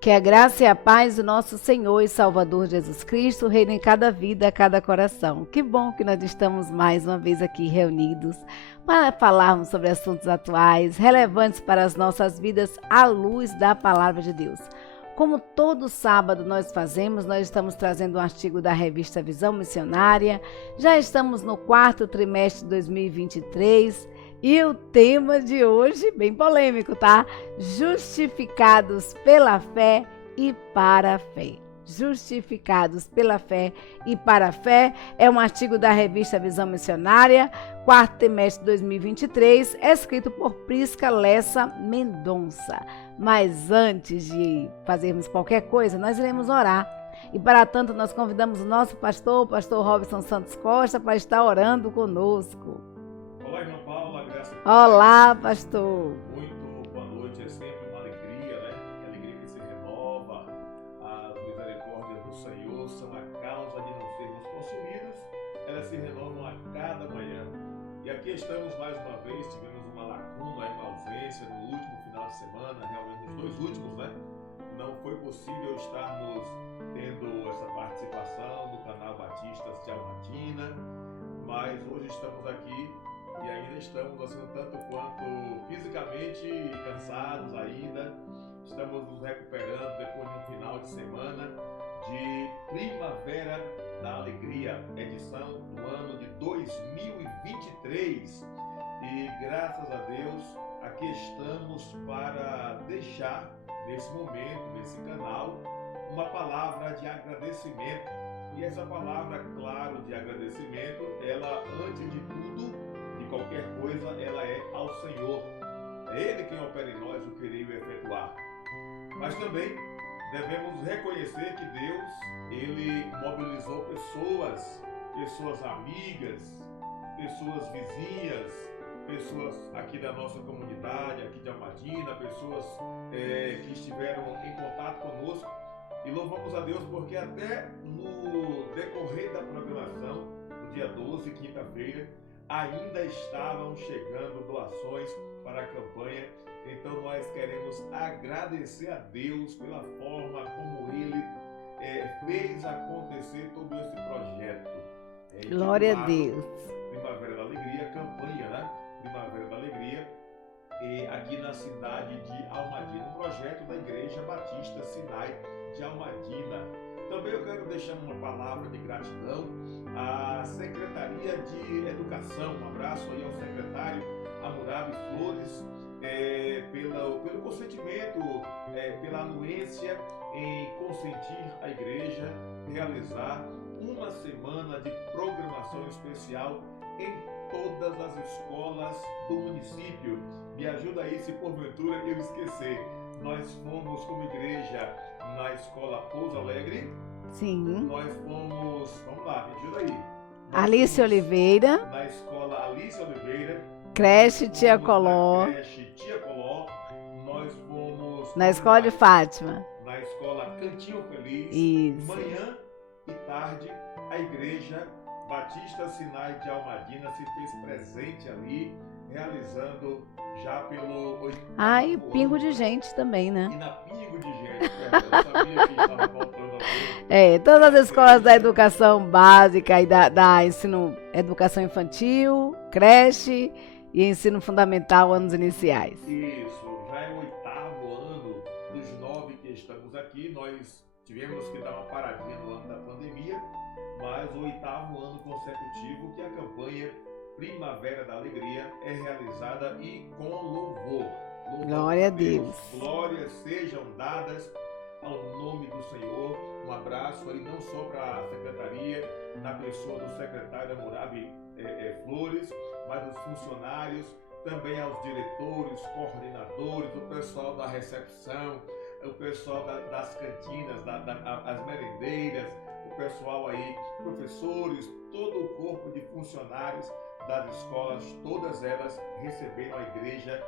Que a graça e a paz do nosso Senhor e Salvador Jesus Cristo reine em cada vida, cada coração. Que bom que nós estamos mais uma vez aqui reunidos para falarmos sobre assuntos atuais, relevantes para as nossas vidas à luz da Palavra de Deus. Como todo sábado nós fazemos, nós estamos trazendo um artigo da revista Visão Missionária. Já estamos no 4º trimestre de 2023 e o tema de hoje, bem polêmico, tá? Justificados pela fé e para a fé. Justificados pela fé e para a fé é um artigo da revista Visão Missionária, 4º trimestre de 2023, escrito por Prisca Lessa Mendonça. Mas antes de fazermos qualquer coisa, nós iremos orar. E para tanto, nós convidamos o nosso pastor, o pastor Robson Santos Costa, para estar orando conosco. Olá, irmã Paula, graças a Deus. Olá, pastor. Muito boa noite, é sempre uma alegria, né? A alegria que se renova, as misericórdias do Senhor são a causa de não sermos consumidos, elas se renovam a cada manhã. E aqui estamos mais uma vez, tivemos uma lacuna, uma ausência no último final de semana, realmente nos dois últimos, né? Não foi possível estarmos tendo essa participação do canal Batistas de Almadina, mas hoje estamos aqui e ainda estamos assim, tanto quanto fisicamente cansados ainda. Estamos nos recuperando depois de um final de semana de Primavera da Alegria, edição do ano de 2023. E graças a Deus, aqui estamos para deixar nesse momento, nesse canal, uma palavra de agradecimento. E essa palavra, claro, de agradecimento, ela, antes de tudo, de qualquer coisa, ela é ao Senhor. É Ele quem opera em nós o querer e o efetuar. Mas também devemos reconhecer que Deus, Ele mobilizou pessoas amigas, pessoas vizinhas, pessoas aqui da nossa comunidade, aqui de Almadina, pessoas que estiveram em contato conosco. E louvamos a Deus porque até no decorrer da programação, no dia 12, quinta-feira, ainda estavam chegando doações para a campanha. Então nós queremos agradecer a Deus pela forma como Ele fez acontecer todo esse projeto. Glória a Deus. Primavera da Alegria, campanha, né? Primavera da Alegria, aqui na cidade de Almadina, um projeto da Igreja Batista Sinai de Almadina. Também eu quero deixar uma palavra de gratidão à Secretaria de Educação. Um abraço aí ao secretário Hammurabi Flores, pelo consentimento, pela anuência em consentir a igreja realizar uma semana de programação especial em todas as escolas do município. Me ajuda aí se porventura eu esquecer. Nós fomos como igreja na escola Pouso Alegre. Sim. Nós fomos, vamos lá, me ajuda aí. Alice Oliveira. Na escola Alice Oliveira. Creche Tia Coló. Creche Tia Coló. Nós fomos na escola de Fátima. Na escola Cantinho Feliz. Isso. Manhã e tarde, a igreja Batista Sinai de Almadina se fez presente ali, realizando já pelo... E pingo de gente também, né? E na pingo de gente, eu sabia que estava faltando alguém. Todas as escolas da educação básica e da educação infantil, creche e ensino fundamental, anos iniciais. Isso, já é o 8º ano dos 9 que estamos aqui. Nós tivemos que dar uma paradinha no ano da pandemia, mas o 8º ano consecutivo que a campanha Primavera da Alegria é realizada e com louvor. Glória a Deus. Glórias sejam dadas ao nome do Senhor. Um abraço aí não só para a secretaria, na pessoa do secretário Hammurabi Flores, mas os funcionários, também aos diretores, coordenadores, o pessoal da recepção, o pessoal das cantinas, as merendeiras, o pessoal aí, professores, todo o corpo de funcionários das escolas, todas elas receberam a igreja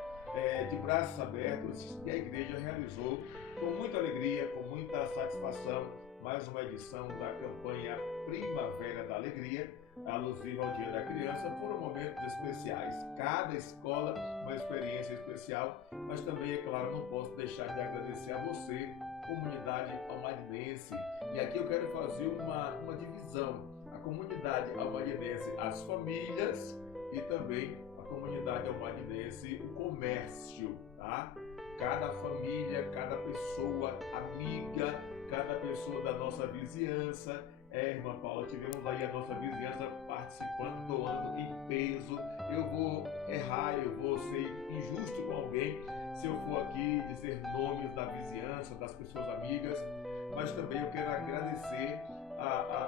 de braços abertos, e a igreja realizou com muita alegria, com muita satisfação, mais uma edição da campanha Primavera da Alegria, alusiva ao Dia da Criança. Foram momentos especiais, cada escola uma experiência especial, mas também, é claro, não posso deixar de agradecer a você, comunidade almadinense. E aqui eu quero fazer uma divisão: a comunidade almadinense, as famílias, e também a comunidade almadinense, o comércio, tá? Cada família, cada pessoa amiga, cada pessoa da nossa vizinhança. Irmã Paula, tivemos aí a nossa vizinhança participando, doando em peso. Eu vou errar, eu vou ser injusto com alguém se eu for aqui dizer nomes da vizinhança, das pessoas amigas, mas também eu quero agradecer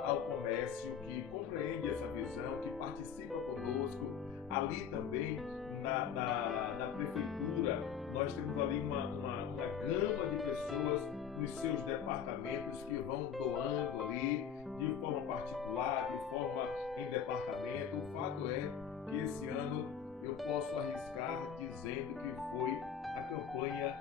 ao comércio que compreende essa visão, que participa conosco. Ali também na prefeitura, nós temos ali uma gama de pessoas nos seus departamentos que vão doando ali, de forma particular, de forma em departamento. O fato é que esse ano eu posso arriscar dizendo que foi a campanha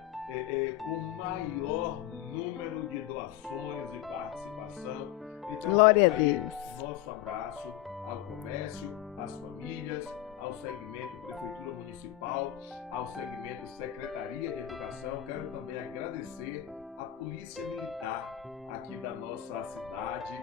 com maior número de doações e participação. Então, Glória a Deus. Nosso abraço ao comércio, às famílias, ao segmento Prefeitura Municipal, ao segmento Secretaria de Educação. Quero também agradecer a Polícia Militar aqui da nossa cidade,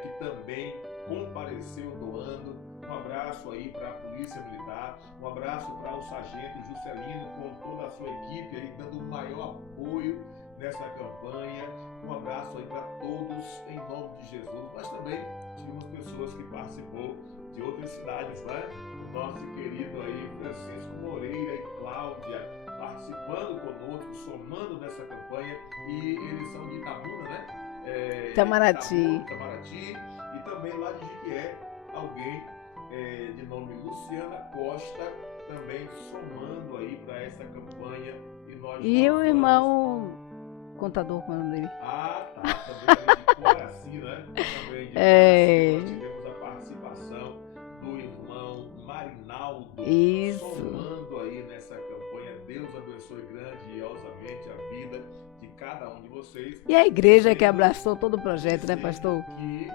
que também compareceu doando. Um abraço aí para a Polícia Militar, um abraço para o Sargento Juscelino com toda a sua equipe aí dando o maior apoio nessa campanha. Um abraço aí para todos em nome de Jesus. Mas também tivemos pessoas que participou de outras cidades, né? O nosso querido aí Francisco Moreira e Cláudia participando conosco, somando nessa campanha, e eles são de Itabuna, né? Itamaraty. Itamaraty, e também lá de Jiquié, alguém de nome Luciana Costa, também somando aí para essa campanha. E o irmão contador, como é o nome dele? Tá, também de Coraci, né? Também de Coraci, nós tivemos a participação do irmão Marinaldo. Isso. Somando aí nessa campanha. Deus abençoe grandiosamente a vida de cada um de vocês. E a igreja que abraçou todo o projeto, né, pastor? Que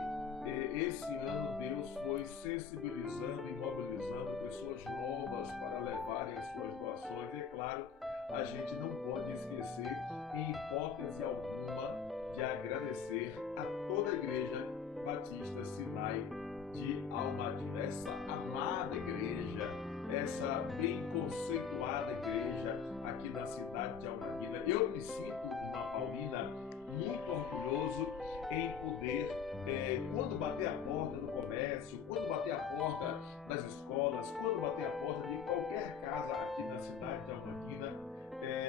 esse ano Deus foi sensibilizando e mobilizando pessoas novas para levarem as suas doações. E é claro, a gente não pode esquecer, em hipótese alguma, de agradecer a toda a Igreja Batista Sinai de Almadina, essa amada igreja, essa bem conceituada igreja aqui da cidade de Almadina. Eu me sinto, irmã Paulina, muito orgulhoso em poder, quando bater a porta do comércio, quando bater a porta das escolas, quando bater a porta de qualquer casa aqui na cidade de Almadina,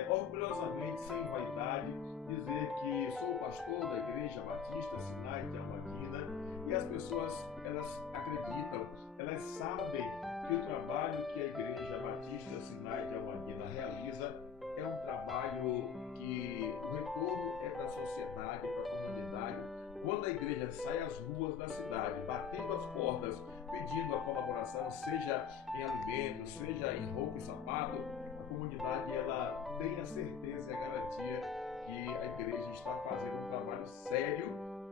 orgulhosamente, sem vaidade, dizer que sou pastor da Igreja Batista Sinai de Almadina, e as pessoas, elas acreditam, elas sabem que o trabalho que a Igreja Batista Sinai de Almadina realiza é um trabalho que o retorno é para a sociedade, para a comunidade. Quando a igreja sai às ruas da cidade, batendo as portas, pedindo a colaboração, seja em alimentos, seja em roupa e sapato, a comunidade ela tem a certeza e a garantia que a igreja está fazendo um trabalho sério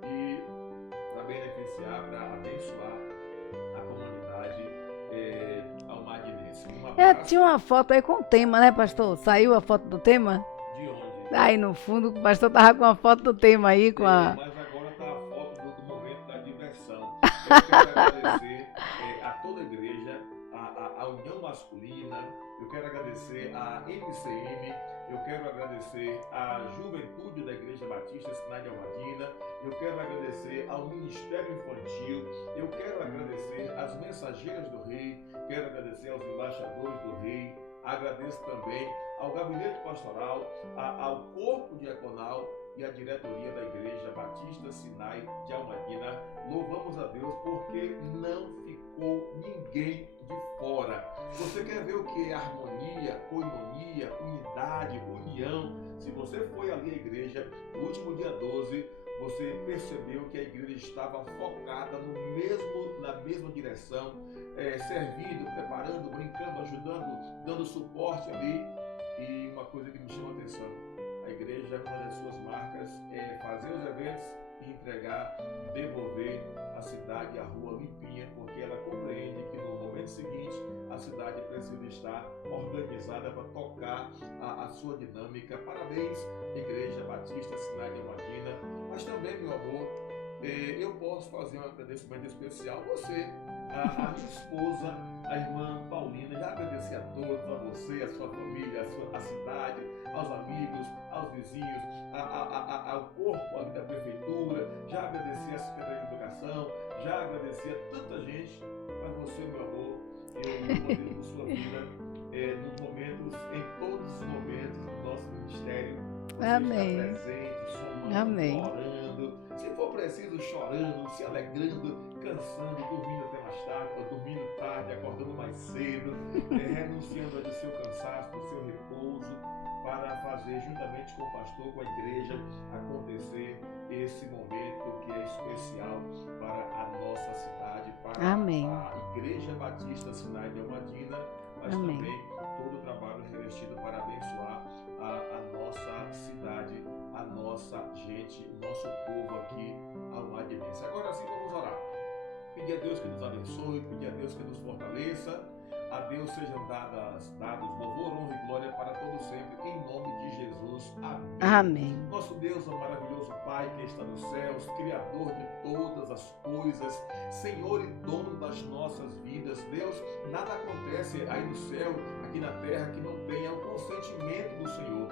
e para beneficiar, para abençoar a comunidade almadinense. Tinha uma foto aí com o tema, né, pastor? Saiu a foto do tema? De onde? Aí no fundo o pastor tava com a foto do tema aí, com a... Mas agora tá a foto do momento da diversão. Eu quero agradecer a toda a igreja, a União Masculina, eu quero agradecer a MCM, eu quero agradecer a Juventude da Igreja Batista Sinai de Almadina, eu quero agradecer ao Ministério Infantil, eu quero agradecer às Mensageiras do Rei, quero agradecer aos embaixadores do Rei, agradeço também ao Gabinete Pastoral, ao Corpo Diaconal e à diretoria da Igreja Batista Sinai de Almadina. Louvamos a Deus porque não ficou ninguém de fora. Você quer ver o que é harmonia, coinonia, unidade, união? Se você foi ali à igreja no último dia 12, você percebeu que a igreja estava focada na mesma direção, servindo, preparando, brincando, ajudando, dando suporte ali. E uma coisa que me chama a atenção, a igreja, uma das suas marcas é fazer os eventos e entregar, devolver a cidade, a rua limpinha, porque ela compreende que no momento seguinte a cidade precisa estar organizada para tocar a sua dinâmica. Parabéns, Igreja Batista Sinai de Almadina. Mas também, meu amor, eu posso fazer um agradecimento especial a você, a minha esposa, a irmã Paulina. Já agradeci a todos, a você, a sua família, a cidade, aos amigos, aos vizinhos, ao corpo ali da prefeitura. Já agradeci a Secretaria de Educação, já agradeci a tanta gente. Mas você, meu amor, eu louvo por sua vida nos momentos, em todos os momentos do nosso ministério. Você Amém. está presente, somando, Amém. orando, se for preciso, chorando, se alegrando, cansando, dormindo até mais tarde, ou dormindo tarde, acordando mais cedo, renunciando ao seu cansaço, ao seu repouso, para fazer juntamente com o pastor, com a igreja, acontecer esse momento que é especial para a nossa cidade, para Amém. a Igreja Batista Sinai de Almadina, mas Amém. também todo o trabalho revestido para abençoar a nossa cidade, a nossa gente, o nosso povo aqui ao Madinense. Agora sim vamos orar. Pedir a Deus que nos abençoe, pedir a Deus que nos fortaleça. A Deus sejam dados louvor, honra e glória para todos sempre, em nome de Jesus. Amém. Amém. Nosso Deus é um maravilhoso Pai que está nos céus, Criador de todas as coisas, Senhor e dono das nossas vidas. Deus, nada acontece aí no céu, aqui na terra, que não tenha o consentimento do Senhor.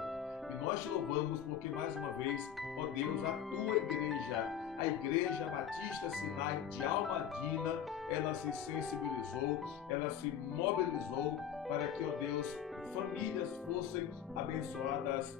E nós te louvamos porque mais uma vez, ó Deus, a tua igreja, a Igreja Batista Sinai de Almadina, ela se sensibilizou, ela se mobilizou para que, ó Deus, famílias fossem abençoadas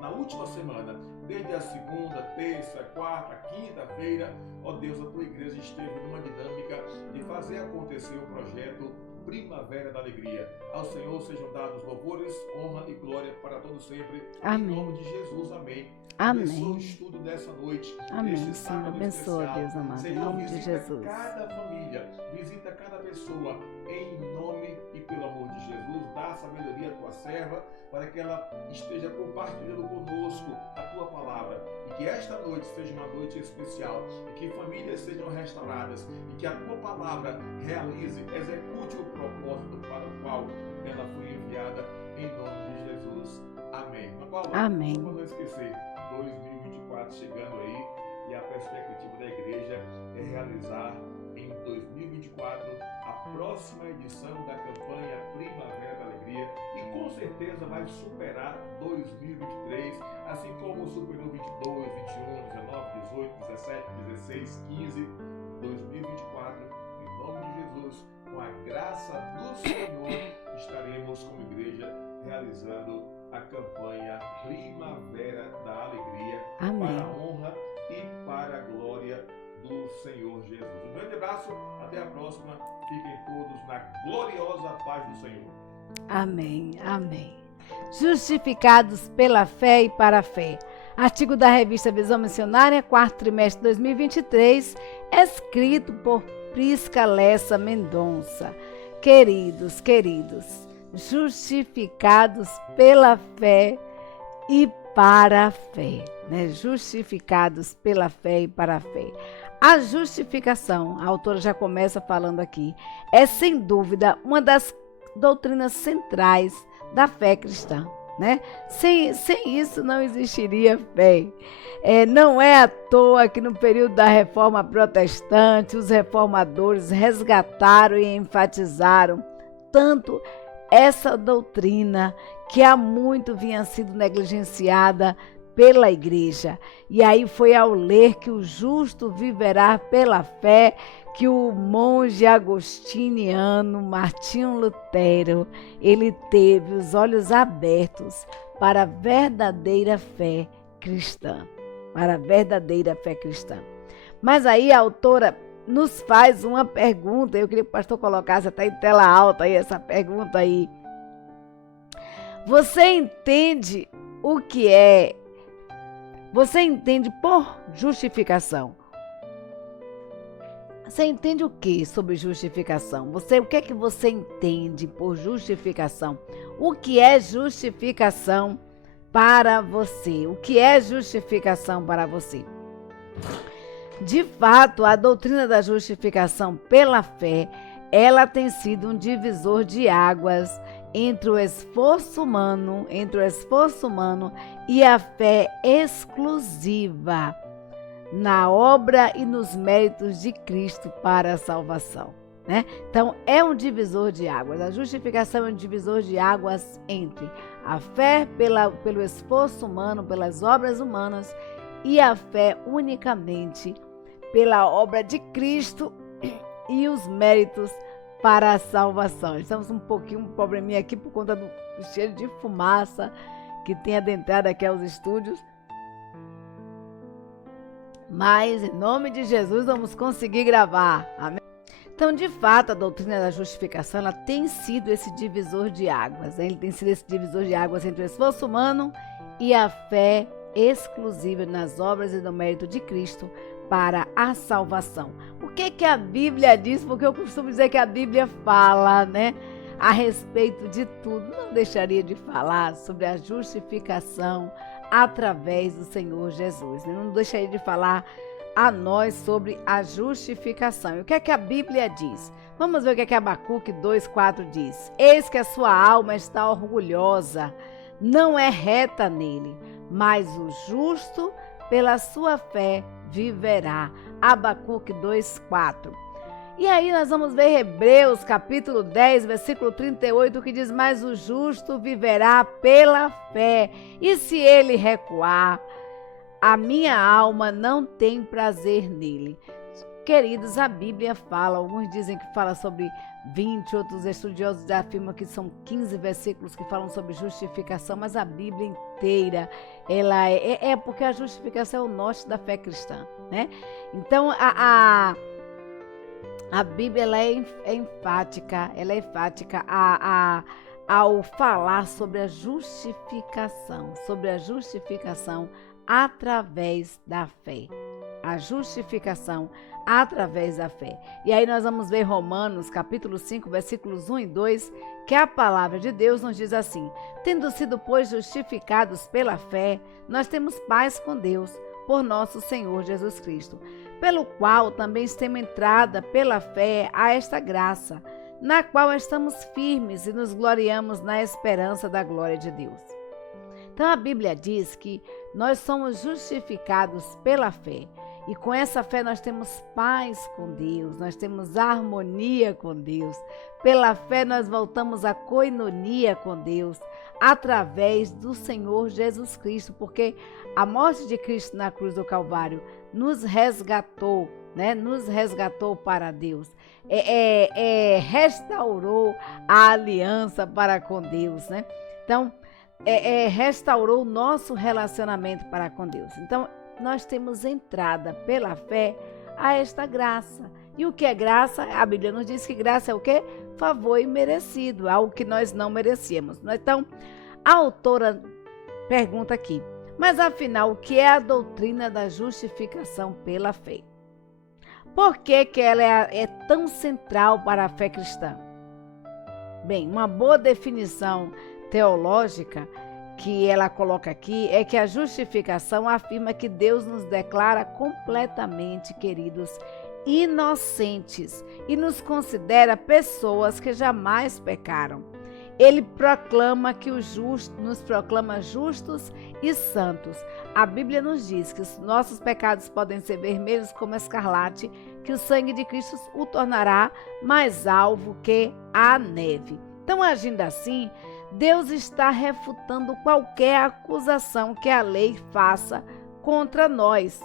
na última semana, desde a segunda, terça, quarta, quinta-feira. Ó Deus, a tua igreja esteve numa dinâmica de fazer acontecer o projeto Primavera da Alegria. Ao Senhor sejam dados louvores, honra e glória para todos sempre. Amém. Em nome de Jesus, amém. Amém. Abençoa o estudo dessa noite. Amém, Este Senhor. sábado Abençoa, especial. Deus amado, em Senhor, nome de visita Jesus. cada família, visita cada pessoa, em nome e pelo amor de Jesus. Dá sabedoria à tua serva, para que ela esteja compartilhando conosco a tua palavra. E que esta noite seja uma noite especial, e que famílias sejam restauradas, e que a tua palavra realize, execute o propósito para o qual ela foi enviada, em nome de Jesus. Amém. Ana Paula, Amém. só para não esquecer, 2024 chegando aí, e a perspectiva da igreja é realizar em 2024 a próxima edição da campanha Primavera da Alegria, e com certeza vai superar 2023, assim como superou 22, 21, 19, 18, 17, 16, 15, 2024, em nome de Jesus, com a graça do Senhor, estaremos como igreja realizando a campanha Primavera da Alegria, Amém. para a honra e para a glória do Senhor Jesus. Um grande abraço, até a próxima. Fiquem todos na gloriosa paz do Senhor. Amém. Amém. Justificados pela fé e para a fé. Artigo da revista Visão Missionária, 4º trimestre de 2023, escrito por Prisca Lessa Mendonça. Queridos, justificados pela fé e para a fé, né? Justificados pela fé e para a fé. A justificação, a autora já começa falando aqui, é sem dúvida uma das doutrinas centrais da fé cristã, né? Sem isso não existiria fé. Não é à toa que no período da Reforma Protestante, os reformadores resgataram e enfatizaram tanto essa doutrina que há muito vinha sido negligenciada pela igreja. E aí foi ao ler que o justo viverá pela fé que o monge agostiniano Martinho Lutero, ele teve os olhos abertos para a verdadeira fé cristã. Para a verdadeira fé cristã. Mas aí a autora nos faz uma pergunta, eu queria que o pastor colocasse até em tela alta aí essa pergunta aí. Você entende o que é? Você entende por justificação? Você entende o que sobre justificação? O que é que você entende por justificação? O que é justificação para você? O que é justificação para você? De fato, a doutrina da justificação pela fé, ela tem sido um divisor de águas entre o esforço humano e a fé exclusiva na obra e nos méritos de Cristo para a salvação, né? Então, é um divisor de águas. A justificação é um divisor de águas entre a fé pelo esforço humano, pelas obras humanas, e a fé unicamente pela obra de Cristo e os méritos para a salvação. Estamos um probleminha aqui por conta do cheiro de fumaça que tem adentrado aqui aos estúdios. Mas, em nome de Jesus, vamos conseguir gravar. Amém? Então, de fato, a doutrina da justificação, ela tem sido esse divisor de águas. Ele tem sido esse divisor de águas entre o esforço humano e a fé exclusiva nas obras e no mérito de Cristo para a salvação. O que a Bíblia diz? Porque eu costumo dizer que a Bíblia fala, né, a respeito de tudo. Não deixaria de falar sobre a justificação através do Senhor Jesus. Não deixaria de falar a nós sobre a justificação. E o que a Bíblia diz? Vamos ver o que Abacuque 2,4 diz. Eis que a sua alma está orgulhosa, não é reta nele, mas o justo pela sua fé viverá. Abacuque 2,4. E aí nós vamos ver Hebreus capítulo 10, versículo 38, que diz: mas o justo viverá pela fé, e se ele recuar, a minha alma não tem prazer nele. Queridos, a Bíblia fala, alguns dizem que fala sobre 20, outros estudiosos afirmam que são 15 versículos que falam sobre justificação, mas a Bíblia inteira, ela porque a justificação é o norte da fé cristã, né? Então, a Bíblia ela é enfática ao falar sobre a justificação através da fé. A justificação através da fé. E aí nós vamos ver Romanos capítulo 5, versículos 1 e 2, que a palavra de Deus nos diz assim: tendo sido, pois, justificados pela fé, nós temos paz com Deus, por nosso Senhor Jesus Cristo, pelo qual também temos entrada pela fé a esta graça, na qual estamos firmes e nos gloriamos na esperança da glória de Deus. Então a Bíblia diz que nós somos justificados pela fé. E com essa fé nós temos paz com Deus, nós temos harmonia com Deus. Pela fé nós voltamos à coinonia com Deus, através do Senhor Jesus Cristo, porque a morte de Cristo na cruz do Calvário nos resgatou, né? Nos resgatou para Deus, restaurou a aliança para com Deus, né? Então, restaurou o nosso relacionamento para com Deus. Então, nós temos entrada pela fé a esta graça. E o que é graça? A Bíblia nos diz que graça é o quê? Favor imerecido, algo que nós não merecíamos. Então, a autora pergunta aqui: mas afinal, o que é a doutrina da justificação pela fé? Por que ela é tão central para a fé cristã? Bem, uma boa definição teológica que ela coloca aqui é que a justificação afirma que Deus nos declara completamente, queridos, inocentes e nos considera pessoas que jamais pecaram. Ele proclama que nos proclama justos e santos. A Bíblia nos diz que os nossos pecados podem ser vermelhos como escarlate, que o sangue de Cristo o tornará mais alvo que a neve. Então, agindo assim, Deus está refutando qualquer acusação que a lei faça contra nós.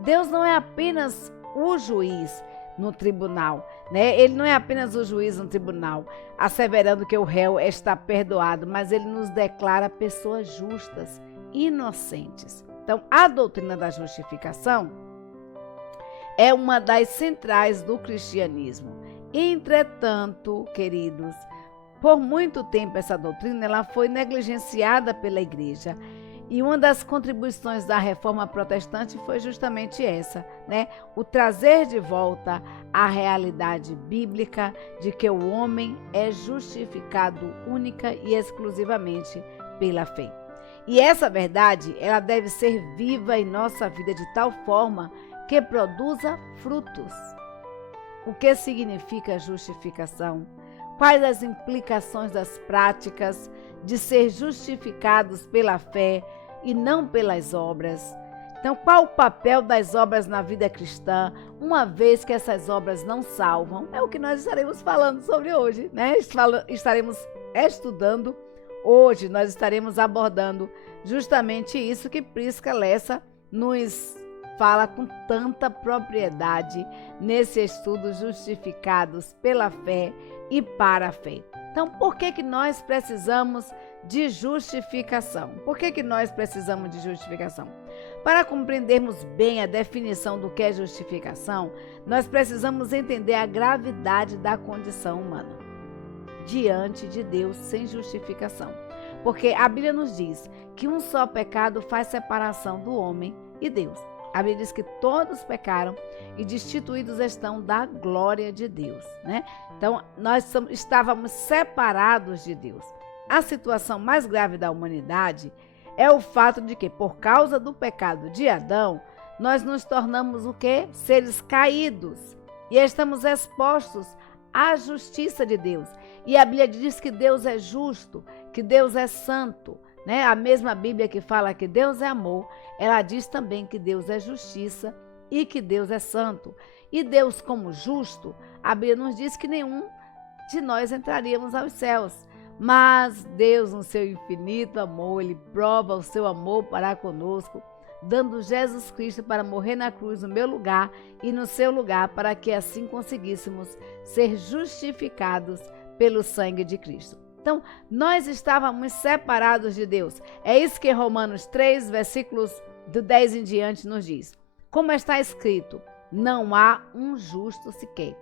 Deus não é apenas o juiz no tribunal, né? Ele não é apenas o juiz no tribunal, asseverando que o réu está perdoado, mas ele nos declara pessoas justas, inocentes. Então, a doutrina da justificação é uma das centrais do cristianismo. Entretanto, queridos, por muito tempo essa doutrina ela foi negligenciada pela igreja. E uma das contribuições da reforma protestante foi justamente essa, né? O trazer de volta a realidade bíblica de que o homem é justificado única e exclusivamente pela fé. E essa verdade, ela deve ser viva em nossa vida de tal forma que produza frutos. O que significa justificação? Quais as implicações das práticas de ser justificados pela fé e não pelas obras? Então, qual o papel das obras na vida cristã, uma vez que essas obras não salvam? É o que nós estaremos falando sobre hoje, né? Estaremos estudando hoje, nós estaremos abordando justamente isso que Prisca Lessa nos fala com tanta propriedade nesse estudo, justificados pela fé e para a fé. Então, por que nós precisamos de justificação? Por que nós precisamos de justificação? Para compreendermos bem a definição do que é justificação, nós precisamos entender a gravidade da condição humana diante de Deus sem justificação. Porque a Bíblia nos diz que um só pecado faz separação do homem e Deus. A Bíblia diz que todos pecaram e destituídos estão da glória de Deus, né? Então, nós estávamos separados de Deus. A situação mais grave da humanidade é o fato de que, por causa do pecado de Adão, nós nos tornamos o quê? Seres caídos. E estamos expostos à justiça de Deus. E a Bíblia diz que Deus é justo, que Deus é santo, né? A mesma Bíblia que fala que Deus é amor, ela diz também que Deus é justiça e que Deus é santo. E Deus, como justo, a Bíblia nos diz que nenhum de nós entraríamos aos céus. Mas Deus, no seu infinito amor, Ele prova o seu amor para conosco, dando Jesus Cristo para morrer na cruz no meu lugar e no seu lugar, para que assim conseguíssemos ser justificados pelo sangue de Cristo. Então, nós estávamos separados de Deus. É isso que Romanos 3, versículos do 10 em diante nos diz. Como está escrito, não há um justo sequer.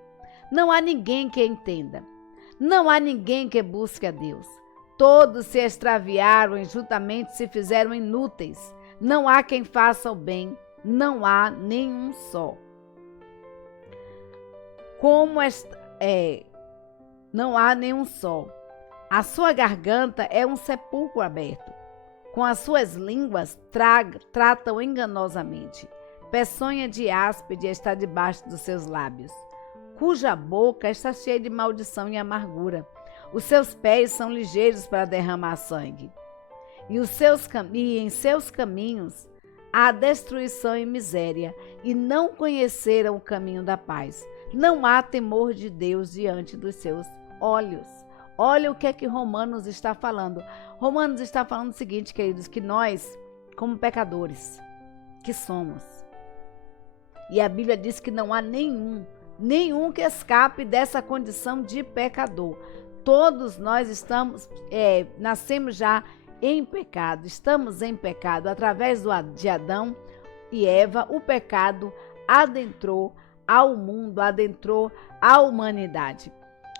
Não há ninguém que entenda. Não há ninguém que busque a Deus. Todos se extraviaram e juntamente se fizeram inúteis. Não há quem faça o bem. Não há nenhum só. Não há nenhum só. A sua garganta é um sepulcro aberto. Com as suas línguas tratam enganosamente. Peçonha de áspide está debaixo dos seus lábios, cuja boca está cheia de maldição e amargura. Os seus pés são ligeiros para derramar sangue. E em seus caminhos há destruição e miséria, e não conheceram o caminho da paz. Não há temor de Deus diante dos seus olhos. Olha o que é que Romanos está falando. Romanos está falando o seguinte, queridos, que nós, como pecadores, que somos, e a Bíblia diz que não há nenhum que escape dessa condição de pecador. Todos nós nascemos já em pecado, estamos em pecado. Através de Adão e Eva, o pecado adentrou ao mundo, adentrou à humanidade.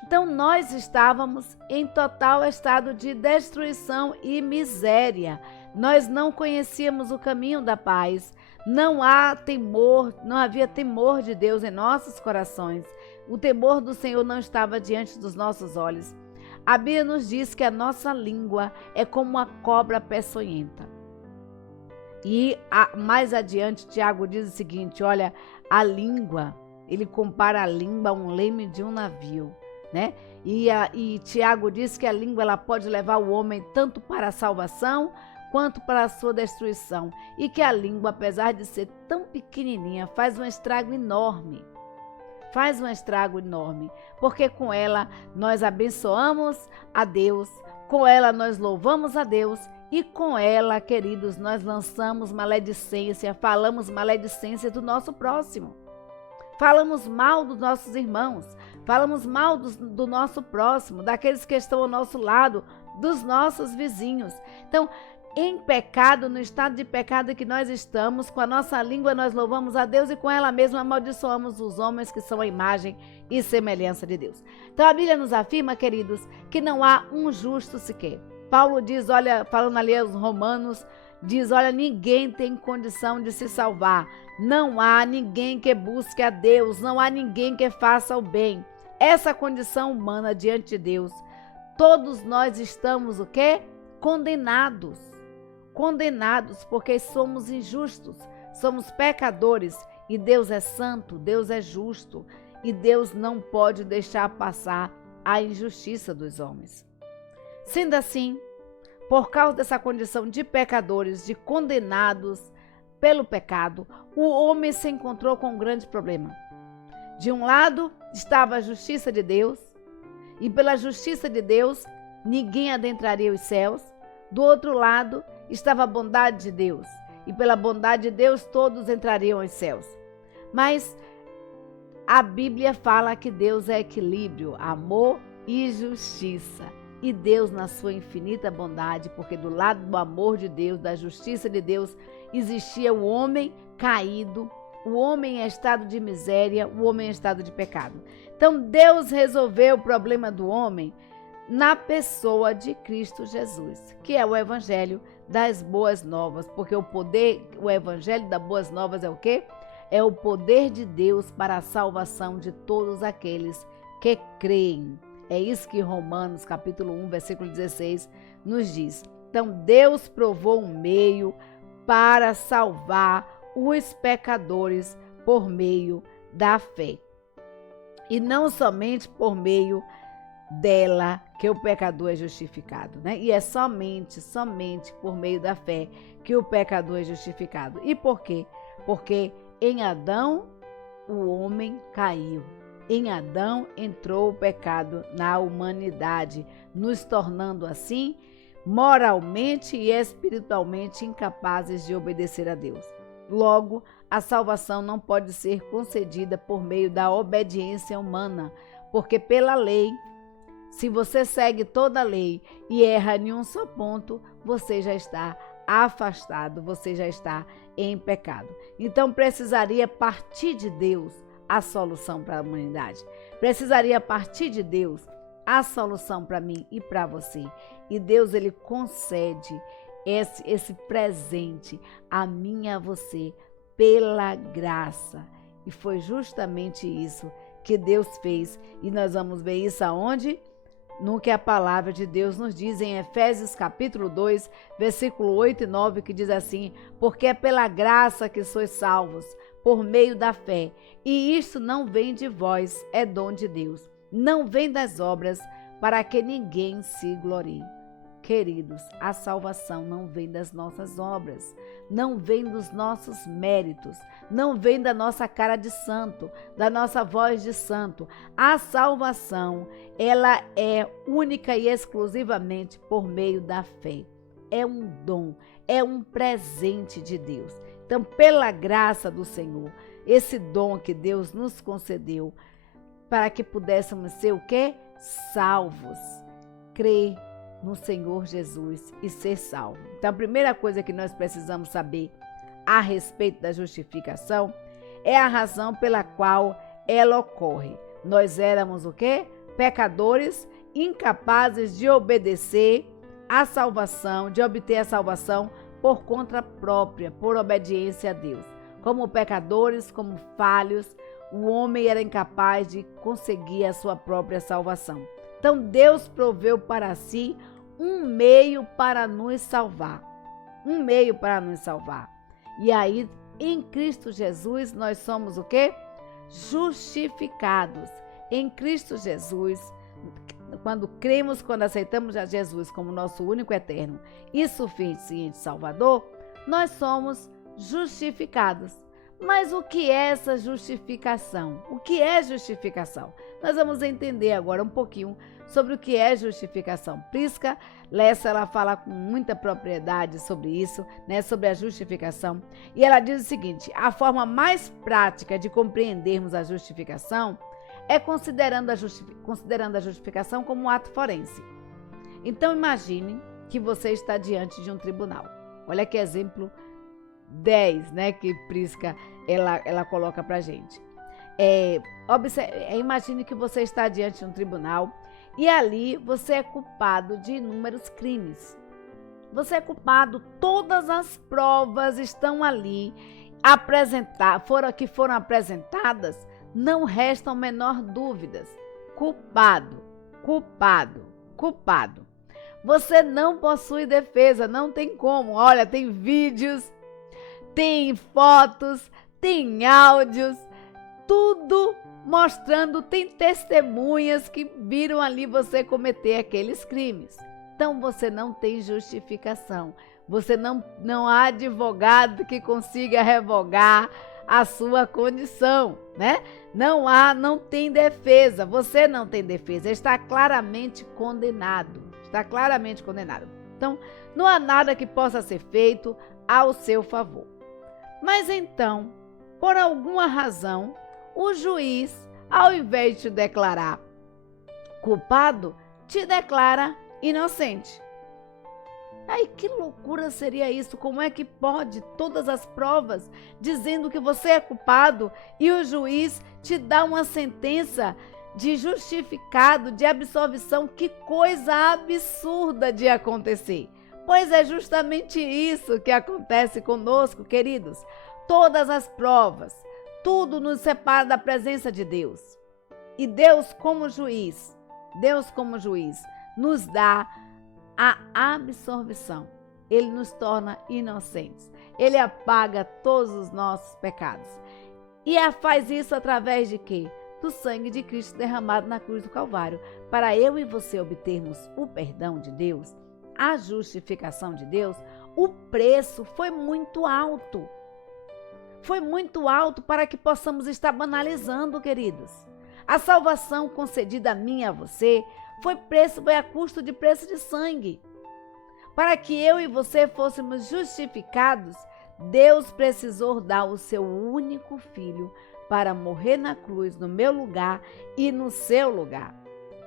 Então, nós estávamos em total estado de destruição e miséria. Nós não conhecíamos o caminho da paz. Não havia temor de Deus em nossos corações. O temor do Senhor não estava diante dos nossos olhos. A Bíblia nos diz que a nossa língua é como uma cobra peçonhenta. E mais adiante, Tiago diz o seguinte, olha, a língua, ele compara a língua a um leme de um navio, né? E Tiago diz que a língua ela pode levar o homem tanto para a salvação quanto para a sua destruição. E que a língua, apesar de ser tão pequenininha, faz um estrago enorme. Faz um estrago enorme, porque com ela nós abençoamos a Deus, com ela nós louvamos a Deus e com ela, queridos, nós lançamos maledicência, falamos maledicência do nosso próximo. Falamos mal dos nossos irmãos, falamos mal do nosso próximo, daqueles que estão ao nosso lado, dos nossos vizinhos. Então, em pecado, no estado de pecado que nós estamos, com a nossa língua nós louvamos a Deus e com ela mesma amaldiçoamos os homens que são a imagem e semelhança de Deus. Então a Bíblia nos afirma, queridos, que não há um justo sequer. Paulo diz, olha, falando ali aos Romanos, diz, olha, ninguém tem condição de se salvar. Não há ninguém que busque a Deus, não há ninguém que faça o bem. Essa condição humana diante de Deus, todos nós estamos o quê? Condenados. condenados porque somos injustos, somos pecadores e Deus é santo, Deus é justo e Deus não pode deixar passar a injustiça dos homens. Sendo assim, por causa dessa condição de pecadores, de condenados pelo pecado, o homem se encontrou com um grande problema. De um lado estava a justiça de Deus, e pela justiça de Deus ninguém adentraria os céus. Do outro lado estava a bondade de Deus, e pela bondade de Deus todos entrariam aos céus. Mas a Bíblia fala que Deus é equilíbrio, amor e justiça. E Deus, na sua infinita bondade, porque do lado do amor de Deus, da justiça de Deus, existia o homem caído, o homem em estado de miséria, o homem em estado de pecado. Então Deus resolveu o problema do homem na pessoa de Cristo Jesus, que é o evangelho das boas novas, porque o evangelho das boas novas é o quê? É o poder de Deus para a salvação de todos aqueles que creem. É isso que Romanos capítulo 1, versículo 16 nos diz. Então Deus provou um meio para salvar os pecadores por meio da fé. E não somente por meio dela que o pecador é justificado, né? E é somente por meio da fé que o pecador é justificado. E por quê? Porque em Adão o homem caiu. Em Adão entrou o pecado na humanidade, nos tornando assim moralmente e espiritualmente incapazes de obedecer a Deus. Logo, a salvação não pode ser concedida por meio da obediência humana, porque pela lei, se você segue toda a lei e erra em um só ponto, você já está afastado, você já está em pecado. Então precisaria partir de Deus a solução para a humanidade. Precisaria partir de Deus a solução para mim e para você. E Deus, ele concede esse presente a mim e a você pela graça. E foi justamente isso que Deus fez. E nós vamos ver isso aonde? No que a palavra de Deus nos diz em Efésios capítulo 2, versículo 8 e 9, que diz assim: porque é pela graça que sois salvos, por meio da fé. E isto não vem de vós, é dom de Deus. Não vem das obras, para que ninguém se glorie. Queridos, a salvação não vem das nossas obras, não vem dos nossos méritos, não vem da nossa cara de santo, da nossa voz de santo. A salvação, ela é única e exclusivamente por meio da fé. É um dom, é um presente de Deus. Então, pela graça do Senhor, esse dom que Deus nos concedeu, para que pudéssemos ser o quê? Salvos. Crer no Senhor Jesus e ser salvo. Então, a primeira coisa que nós precisamos saber a respeito da justificação é a razão pela qual ela ocorre. Nós éramos o quê? Pecadores, incapazes de obedecer a salvação, de obter a salvação por conta própria, por obediência a Deus. Como pecadores, como falhos, o homem era incapaz de conseguir a sua própria salvação. Então Deus proveu para si um meio para nos salvar. Um meio para nos salvar. E aí, em Cristo Jesus, nós somos o quê? Justificados. Em Cristo Jesus, quando cremos, quando aceitamos a Jesus como nosso único, eterno e suficiente Salvador, nós somos justificados. Mas o que é essa justificação? O que é justificação? Nós vamos entender agora um pouquinho sobre o que é justificação. Prisca Lessa, ela fala com muita propriedade sobre isso, né, sobre a justificação. E ela diz o seguinte: a forma mais prática de compreendermos a justificação é considerando a justificação como um ato forense. Então imagine que você está diante de um tribunal. Olha que exemplo 10, né, que Prisca ela coloca pra gente. Imagine que você está diante de um tribunal e ali você é culpado de inúmeros crimes. Você é culpado, todas as provas estão ali que foram apresentadas, não restam menor dúvidas. Culpado. Você não possui defesa, não tem como. Olha, tem vídeos, tem fotos, tem áudios, tudo mostrando, tem testemunhas que viram ali você cometer aqueles crimes. Então você não tem justificação. Você não há advogado que consiga revogar a sua condição, né? Não tem defesa. Você não tem defesa. Está claramente condenado. Está claramente condenado. Então, não há nada que possa ser feito ao seu favor. Mas então, por alguma razão, o juiz, ao invés de te declarar culpado, te declara inocente. Ai, que loucura seria isso? Como é que pode todas as provas dizendo que você é culpado e o juiz te dá uma sentença de justificado, de absolvição? Que coisa absurda de acontecer. Pois é justamente isso que acontece conosco, queridos. Todas as provas, tudo nos separa da presença de Deus. E Deus como juiz, nos dá a absolvição. Ele nos torna inocentes. Ele apaga todos os nossos pecados. E faz isso através de quê? Do sangue de Cristo derramado na cruz do Calvário. Para eu e você obtermos o perdão de Deus, a justificação de Deus, o preço foi muito alto. Foi muito alto para que possamos estar banalizando, queridos. A salvação concedida a mim e a você foi a custo de preço de sangue. Para que eu e você fôssemos justificados, Deus precisou dar o seu único filho para morrer na cruz no meu lugar e no seu lugar.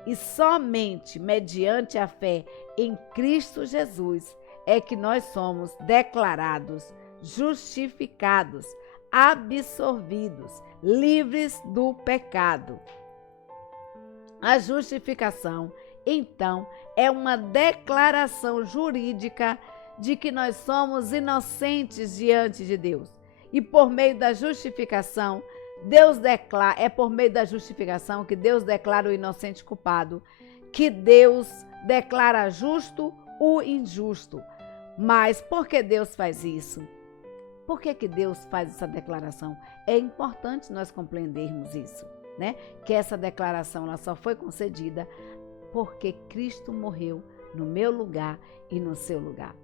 E somente mediante a fé em Cristo Jesus é que nós somos declarados, justificados, absorvidos, livres do pecado. A justificação, então, é uma declaração jurídica de que nós somos inocentes diante de Deus. E por meio da justificação, é por meio da justificação que Deus declara o inocente culpado, que Deus declara justo o injusto. Mas por que Deus faz isso? Por que Deus faz essa declaração? É importante nós compreendermos isso, né? Que essa declaração ela só foi concedida porque Cristo morreu no meu lugar e no seu lugar.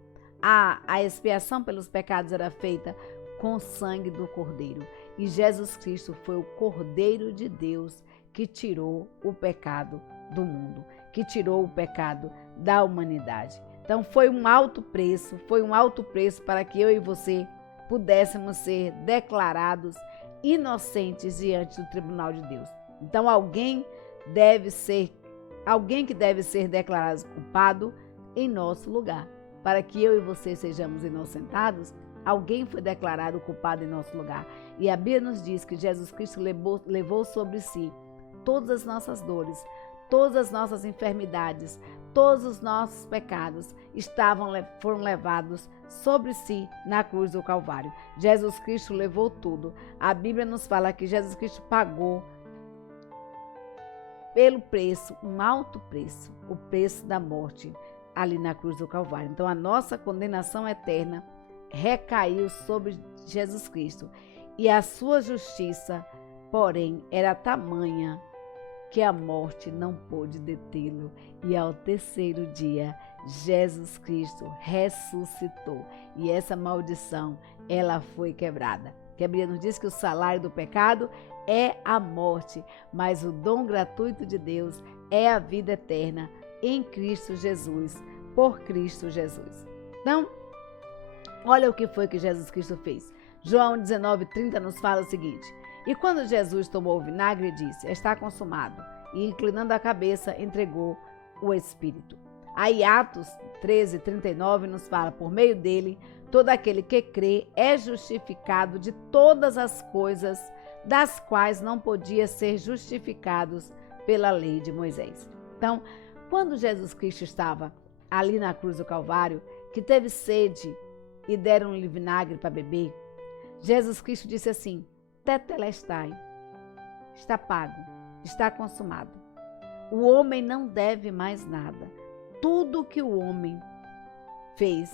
A expiação pelos pecados era feita com o sangue do Cordeiro. E Jesus Cristo foi o Cordeiro de Deus que tirou o pecado do mundo, que tirou o pecado da humanidade. Então foi um alto preço para que eu e você pudéssemos ser declarados inocentes diante do tribunal de Deus. Então alguém que deve ser declarado culpado em nosso lugar. Para que eu e você sejamos inocentados, alguém foi declarado culpado em nosso lugar. E a Bíblia nos diz que Jesus Cristo levou sobre si todas as nossas dores, todas as nossas enfermidades, todos os nossos pecados foram levados sobre si na cruz do Calvário. Jesus Cristo levou tudo. A Bíblia nos fala que Jesus Cristo pagou pelo preço, um alto preço, o preço da morte ali na cruz do Calvário. Então a nossa condenação eterna recaiu sobre Jesus Cristo e a sua justiça, porém, era tamanha que a morte não pôde detê-lo. E ao terceiro dia, Jesus Cristo ressuscitou e essa maldição, ela foi quebrada. Que a Bíblia nos diz que o salário do pecado é a morte, mas o dom gratuito de Deus é a vida eterna em Cristo Jesus, por Cristo Jesus. Então, olha o que foi que Jesus Cristo fez. João 19:30 nos fala o seguinte: e quando Jesus tomou o vinagre, disse, está consumado, e inclinando a cabeça, entregou o Espírito. Aí Atos 13:39 nos fala, por meio dele, todo aquele que crê é justificado de todas as coisas das quais não podia ser justificados pela lei de Moisés. Então, quando Jesus Cristo estava ali na cruz do Calvário, que teve sede e deram-lhe vinagre para beber, Jesus Cristo disse assim, tetelestai, está pago, está consumado. O homem não deve mais nada. tudo que o homem fez,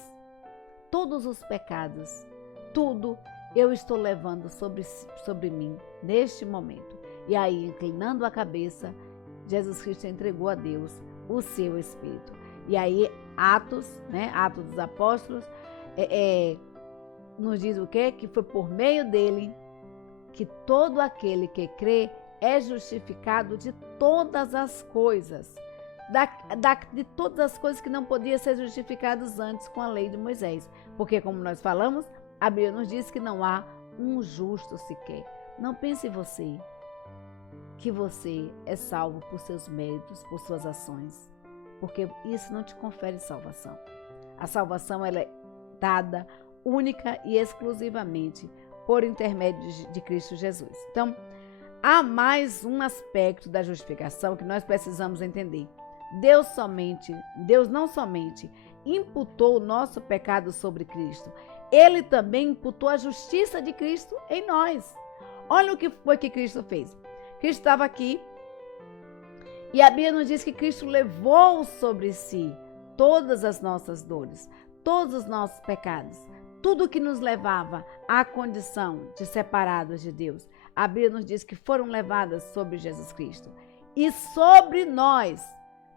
todos os pecados, tudo eu estou levando sobre mim neste momento. E aí, inclinando a cabeça, Jesus Cristo entregou a Deus o seu Espírito. E aí, Atos dos Apóstolos, nos diz o quê? Que foi por meio dele que todo aquele que crê é justificado de todas as coisas, de todas as coisas que não podiam ser justificadas antes com a lei de Moisés. Porque, como nós falamos, a Bíblia nos diz que não há um justo sequer. Não pense você que você é salvo por seus méritos, por suas ações, porque isso não te confere salvação. A salvação ela é dada única e exclusivamente por intermédio de Cristo Jesus. Então, há mais um aspecto da justificação que nós precisamos entender. Deus não somente imputou o nosso pecado sobre Cristo, Ele também imputou a justiça de Cristo em nós. Olha o que foi que Cristo fez. Cristo estava aqui e a Bíblia nos diz que Cristo levou sobre si todas as nossas dores, todos os nossos pecados, tudo que nos levava à condição de separados de Deus. A Bíblia nos diz que foram levadas sobre Jesus Cristo. E sobre nós,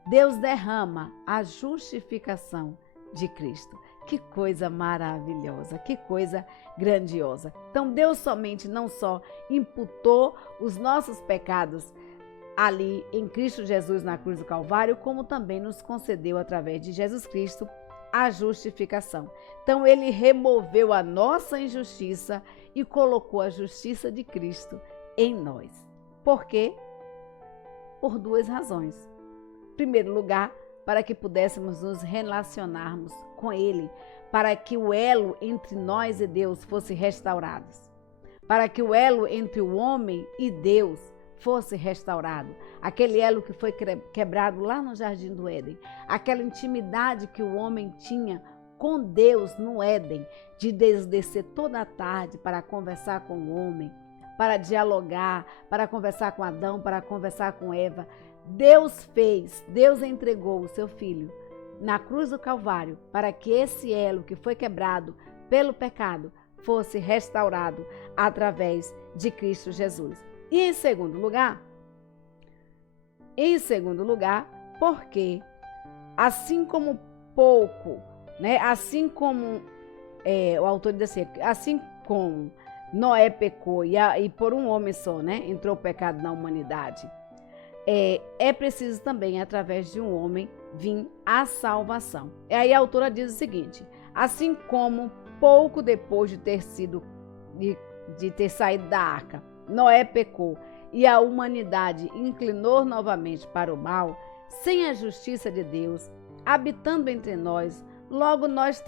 Deus derrama a justificação de Cristo. Que coisa maravilhosa, que coisa grandiosa. Então, Deus somente não só imputou os nossos pecados ali em Cristo Jesus na cruz do Calvário, como também nos concedeu através de Jesus Cristo a justificação. Então, ele removeu a nossa injustiça e colocou a justiça de Cristo em nós. Por quê? Por duas razões. Em primeiro lugar, para que pudéssemos nos relacionarmos com Ele, para que o elo entre nós e Deus fosse restaurado, para que o elo entre o homem e Deus fosse restaurado, aquele elo que foi quebrado lá no Jardim do Éden, aquela intimidade que o homem tinha com Deus no Éden, de descer toda a tarde para conversar com o homem, para dialogar, para conversar com Adão, para conversar com Eva. Deus entregou o seu Filho na cruz do Calvário para que esse elo que foi quebrado pelo pecado fosse restaurado através de Cristo Jesus. E em segundo lugar, porque assim como o autor diz assim como Noé pecou e por um homem só, entrou o pecado na humanidade, é preciso também, através de um homem, vir a salvação. E aí a autora diz o seguinte: assim como pouco depois de ter saído da arca, Noé pecou e a humanidade inclinou novamente para o mal, sem a justiça de Deus habitando entre nós, logo nós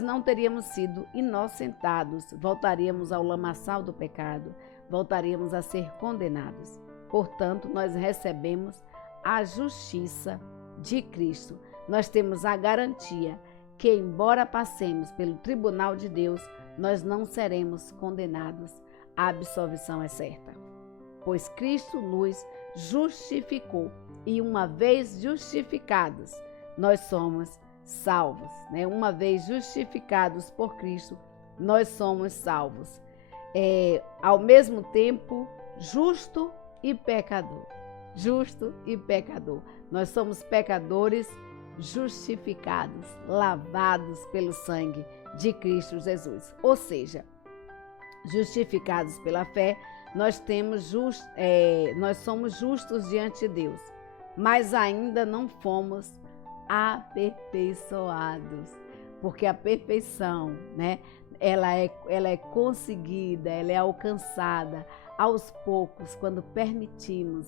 não teríamos sido inocentados, voltaríamos ao lamaçal do pecado, voltaríamos a ser condenados. Portanto, nós recebemos a justiça de Cristo. Nós temos a garantia que, embora passemos pelo tribunal de Deus, nós não seremos condenados. A absolvição é certa, pois Cristo nos justificou e, uma vez justificados, nós somos salvos. Uma vez justificados por Cristo, nós somos salvos. Ao mesmo tempo, justo e pecador. Nós somos pecadores justificados, lavados pelo sangue de Cristo Jesus. Ou seja, justificados pela fé, nós somos justos diante de Deus, mas ainda não fomos aperfeiçoados, porque a perfeição, ela é conseguida, ela é alcançada aos poucos, quando permitimos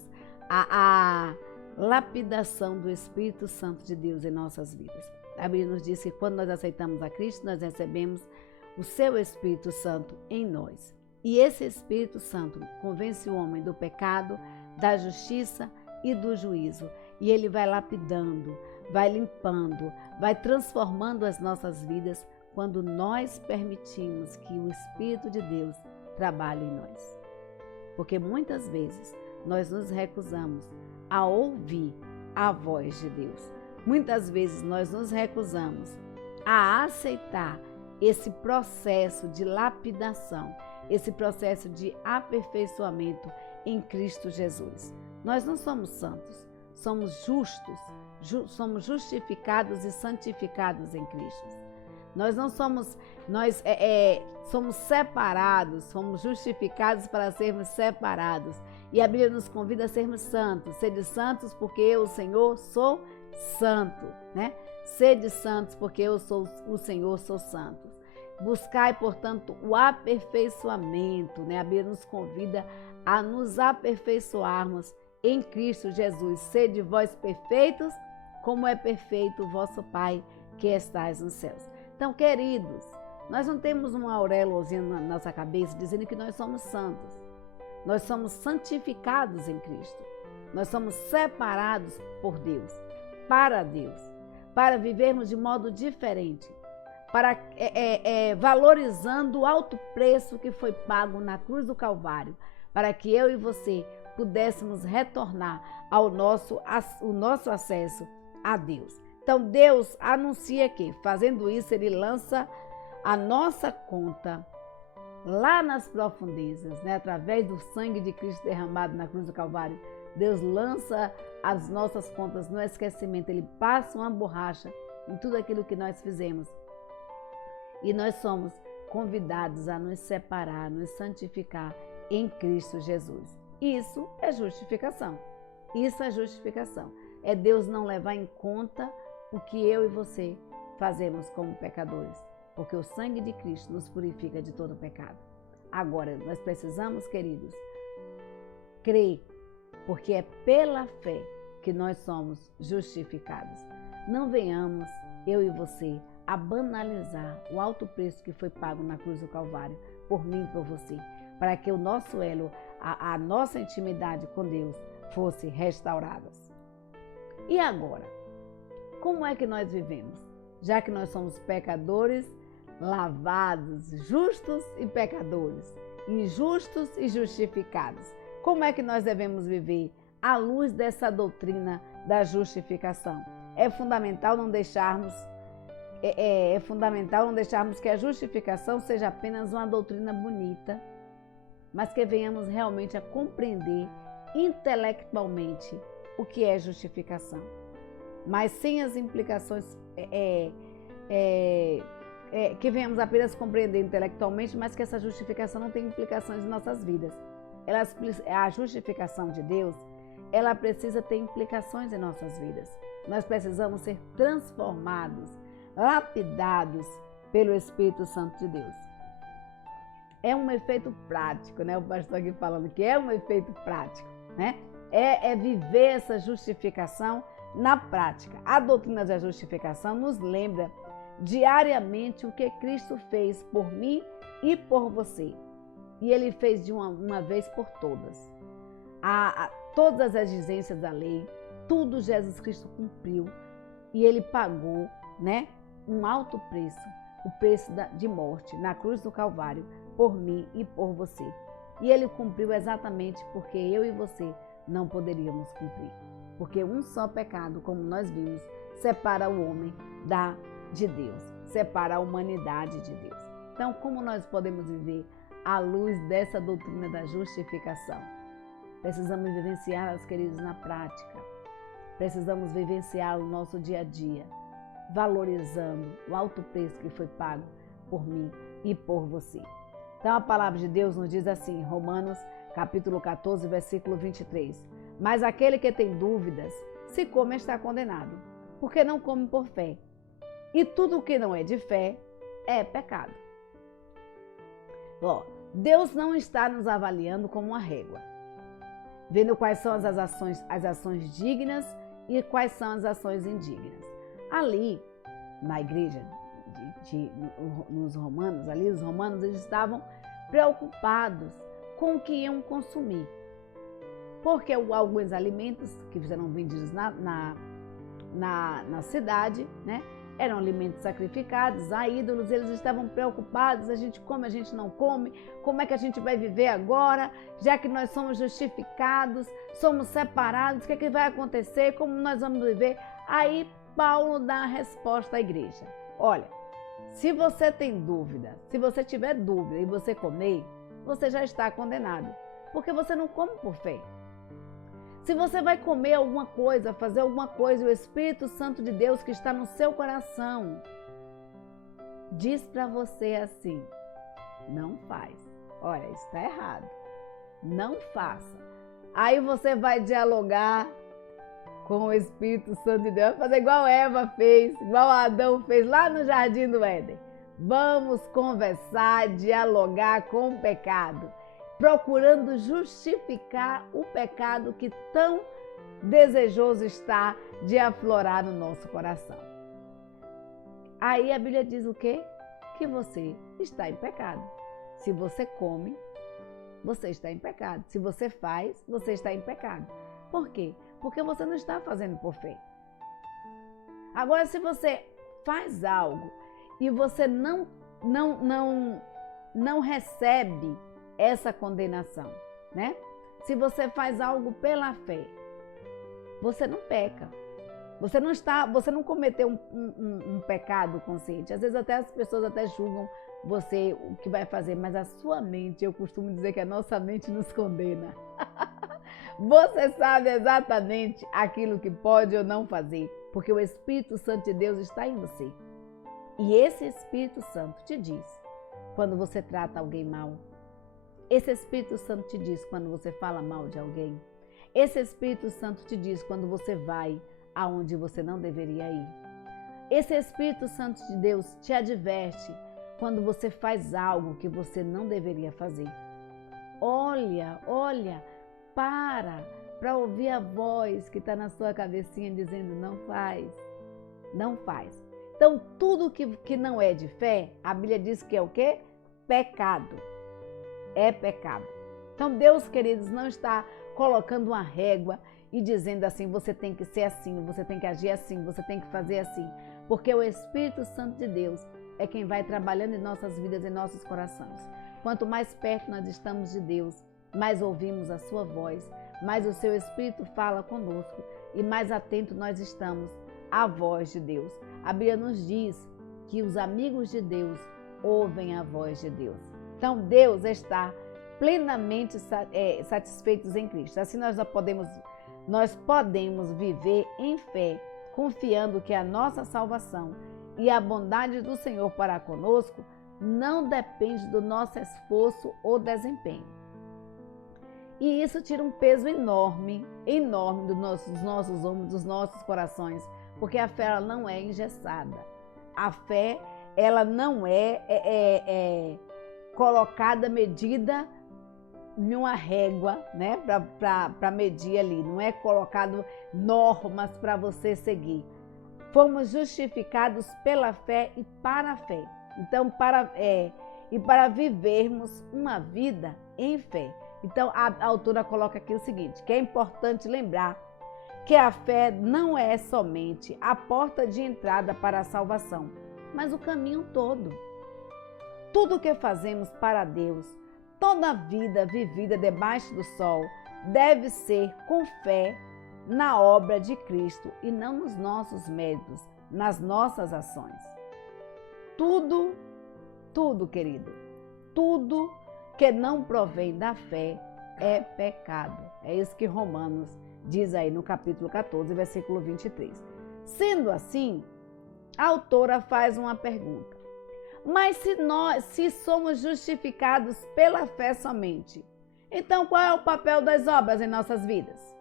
a lapidação do Espírito Santo de Deus em nossas vidas. A Bíblia nos diz que quando nós aceitamos a Cristo, nós recebemos o seu Espírito Santo em nós. E esse Espírito Santo convence o homem do pecado, da justiça e do juízo. E ele vai lapidando, vai limpando, vai transformando as nossas vidas quando nós permitimos que o Espírito de Deus trabalhe em nós. Porque muitas vezes nós nos recusamos a ouvir a voz de Deus. Muitas vezes nós nos recusamos a aceitar esse processo de lapidação, esse processo de aperfeiçoamento em Cristo Jesus. Nós não somos santos, somos justos, somos justificados e santificados em Cristo. Nós não somos, somos separados, somos justificados para sermos separados. E a Bíblia nos convida a sermos santos. Sede santos porque eu, o Senhor, sou santo, né? Sede santos porque eu sou o Senhor, sou santo. Buscai, portanto, o aperfeiçoamento, né? A Bíblia nos convida a nos aperfeiçoarmos em Cristo Jesus. Sede vós perfeitos, como é perfeito o vosso Pai que estais nos céus. Então, queridos, nós não temos uma auréolazinha na nossa cabeça dizendo que nós somos santos. Nós somos santificados em Cristo. Nós somos separados por Deus, para vivermos de modo diferente, para valorizando o alto preço que foi pago na cruz do Calvário, para que eu e você pudéssemos retornar ao nosso acesso a Deus. Então Deus anuncia que, fazendo isso, Ele lança a nossa conta lá nas profundezas, né? Através do sangue de Cristo derramado na cruz do Calvário. Deus lança as nossas contas no esquecimento. Ele passa uma borracha em tudo aquilo que nós fizemos. E nós somos convidados a nos separar, nos santificar em Cristo Jesus. Isso é justificação. Isso é justificação. É Deus não levar em conta o que eu e você fazemos como pecadores, porque o sangue de Cristo nos purifica de todo pecado. Agora, nós precisamos, queridos, crer, porque é pela fé que nós somos justificados. Não venhamos, eu e você, a banalizar o alto preço que foi pago na cruz do Calvário, por mim e por você, para que o nosso elo, a nossa intimidade com Deus fosse restaurada. E agora? Como é que nós vivemos? Já que nós somos pecadores, lavados, justos e pecadores, injustos e justificados. Como é que nós devemos viver à luz dessa doutrina da justificação? É fundamental não deixarmos que a justificação seja apenas uma doutrina bonita, mas que venhamos realmente a compreender intelectualmente o que é justificação. Mas sem as implicações, que venhamos apenas compreender intelectualmente, mas que essa justificação não tem implicações em nossas vidas. A justificação de Deus, ela precisa ter implicações em nossas vidas. Nós precisamos ser transformados, lapidados pelo Espírito Santo de Deus. É um efeito prático, né? O pastor aqui falando que é um efeito prático, né? É viver essa justificação na prática. A doutrina da justificação nos lembra diariamente o que Cristo fez por mim e por você. E Ele fez de uma vez por todas. Todas as exigências da lei, tudo Jesus Cristo cumpriu e Ele pagou, né, um alto preço, o preço de morte na cruz do Calvário por mim e por você. E Ele cumpriu exatamente porque eu e você não poderíamos cumprir. Porque um só pecado, como nós vimos, separa o homem de Deus, separa a humanidade de Deus. Então, como nós podemos viver à luz dessa doutrina da justificação? Precisamos vivenciá-las, queridos, na prática. Precisamos vivenciá-la no nosso dia a dia, valorizando o alto preço que foi pago por mim e por você. Então, a palavra de Deus nos diz assim, Romanos capítulo 14, versículo 23. Mas aquele que tem dúvidas, se come está condenado, porque não come por fé. E tudo o que não é de fé é pecado. Deus não está nos avaliando como uma régua, vendo quais são as ações dignas e quais são as ações indignas. Ali, na igreja, nos romanos, os romanos eles estavam preocupados com o que iam consumir. Porque alguns alimentos que eram vendidos na cidade, né, eram alimentos sacrificados a ídolos, eles estavam preocupados, a gente come, a gente não come, como é que a gente vai viver agora, já que nós somos justificados, somos separados, o que é que vai acontecer, como nós vamos viver? Aí Paulo dá a resposta à igreja. Olha, se você tem dúvida, se você tiver dúvida e você comer, você já está condenado, porque você não come por fé. Se você vai comer alguma coisa, fazer alguma coisa, o Espírito Santo de Deus que está no seu coração diz para você assim, não faz. Olha, isso está errado. Não faça. Aí você vai dialogar com o Espírito Santo de Deus, vai fazer igual Eva fez, igual Adão fez lá no Jardim do Éden. Vamos conversar, dialogar com o pecado, procurando justificar o pecado que tão desejoso está de aflorar no nosso coração. Aí a Bíblia diz o quê? Que você está em pecado. Se você come, você está em pecado. Se você faz, você está em pecado. Por quê? Porque você não está fazendo por fé. Agora, se você faz algo e você não recebe essa condenação, né? Se você faz algo pela fé, você não peca. Você não cometeu um pecado consciente. Às vezes até as pessoas até julgam você o que vai fazer, mas a sua mente, eu costumo dizer que a nossa mente nos condena. Você sabe exatamente aquilo que pode ou não fazer, porque o Espírito Santo de Deus está em você. E esse Espírito Santo te diz quando você trata alguém mal. Esse Espírito Santo te diz quando você fala mal de alguém. Esse Espírito Santo te diz quando você vai aonde você não deveria ir. Esse Espírito Santo de Deus te adverte quando você faz algo que você não deveria fazer. Olha, para ouvir a voz que está na sua cabecinha dizendo não faz, não faz. Então tudo que não é de fé, a Bíblia diz que é o quê? Pecado. É pecado. Então Deus, queridos, não está colocando uma régua e dizendo assim, você tem que ser assim, você tem que agir assim, você tem que fazer assim. Porque o Espírito Santo de Deus é quem vai trabalhando em nossas vidas, em nossos corações. Quanto mais perto nós estamos de Deus, mais ouvimos a sua voz, mais o seu Espírito fala conosco e mais atento nós estamos à voz de Deus. A Bíblia nos diz que os amigos de Deus ouvem a voz de Deus. Então Deus está plenamente satisfeitos em Cristo. Assim nós podemos viver em fé, confiando que a nossa salvação e a bondade do Senhor para conosco não depende do nosso esforço ou desempenho. E isso tira um peso enorme dos nossos ombros, dos nossos corações, porque a fé ela não é engessada. A fé ela não é colocada, medida em uma régua, né, para medir ali. Não é colocado normas para você seguir. Fomos justificados pela fé e para a fé. Então, para vivermos uma vida em fé. Então, a autora coloca aqui o seguinte, que é importante lembrar que a fé não é somente a porta de entrada para a salvação, mas o caminho todo. Tudo o que fazemos para Deus, toda a vida vivida debaixo do sol, deve ser com fé na obra de Cristo e não nos nossos méritos, nas nossas ações. Tudo, querido, tudo que não provém da fé é pecado. É isso que Romanos diz aí no capítulo 14, versículo 23. Sendo assim, a autora faz uma pergunta. Mas se somos justificados pela fé somente, então qual é o papel das obras em nossas vidas?